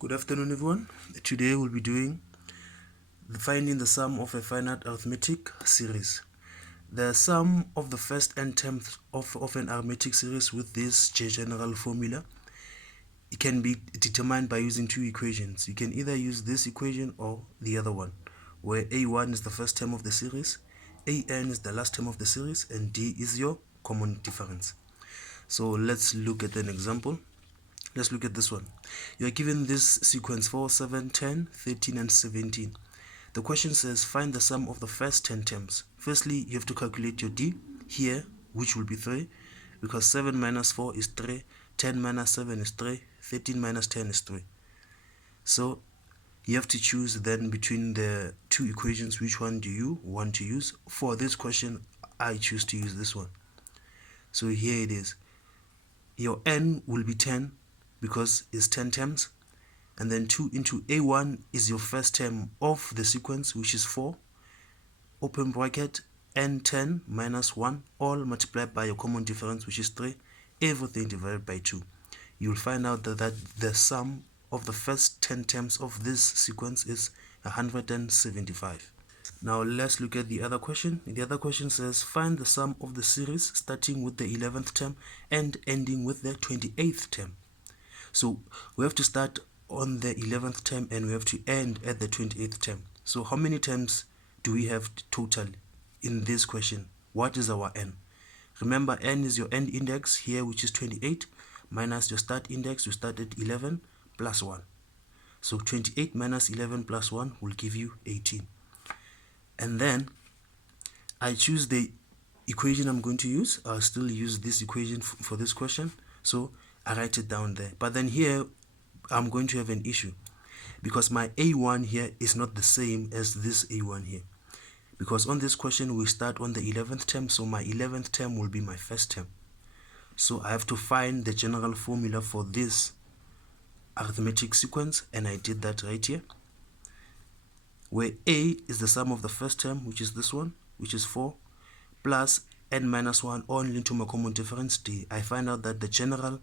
Good afternoon, everyone. Today we'll be doing finding the sum of a finite arithmetic series. The sum of the first n terms of an arithmetic series with this general formula, it can be determined by using two equations. You can either use this equation or the other one, where a1 is the first term of the series, an is the last term of the series, and d is your common difference. So let's look at an example. Let's look at this one. You are given this sequence 4, 7, 10, 13, and 17. The question says find the sum of the first 10 terms. Firstly, you have to calculate your d here, which will be 3, because 7 minus 4 is 3, 10 minus 7 is 3, 13 minus 10 is 3. So you have to choose then between the two equations, which one do you want to use. For this question, I choose to use this one. So here it is. Your n will be 10, because it's 10 terms, and then 2 into a1 is your first term of the sequence, which is 4, open bracket, n10 minus 1, all multiplied by your common difference, which is 3, everything divided by 2. You'll find out that the sum of the first 10 terms of this sequence is 175. Now let's look at the other question. The other question says find the sum of the series starting with the 11th term and ending with the 28th term. So we have to start on the 11th term and we have to end at the 28th term. So how many terms do we have total in this question? What is our n? Remember, n is your end index here, which is 28, minus your start index, you start at 11, plus 1. So 28 minus 11 plus 1 will give you 18. And then I choose the equation I'm going to use. I'll still use this equation for this question. So I write it down there. But then here I'm going to have an issue, because my a1 here is not the same as this a1 here. Because on this question we start on the 11th term, so my 11th term will be my first term. So I have to find the general formula for this arithmetic sequence, and I did that right here, where a is the sum of the first term, which is this one, which is 4, plus n minus 1 all into my common difference d. I find out that the general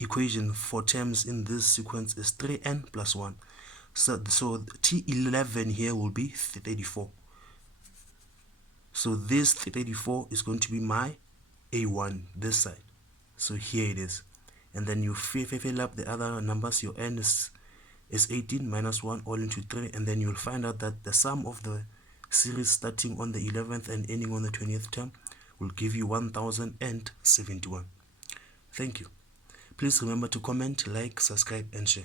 equation for terms in this sequence is 3n plus 1. So T11 here will be 34. So this 34 is going to be my A1 this side. So here it is. And then you fill up the other numbers. Your n is 18 minus 1 all into 3. And then you'll find out that the sum of the series starting on the 11th and ending on the 20th term will give you 1071. Thank you. Please remember to comment, like, subscribe, and share.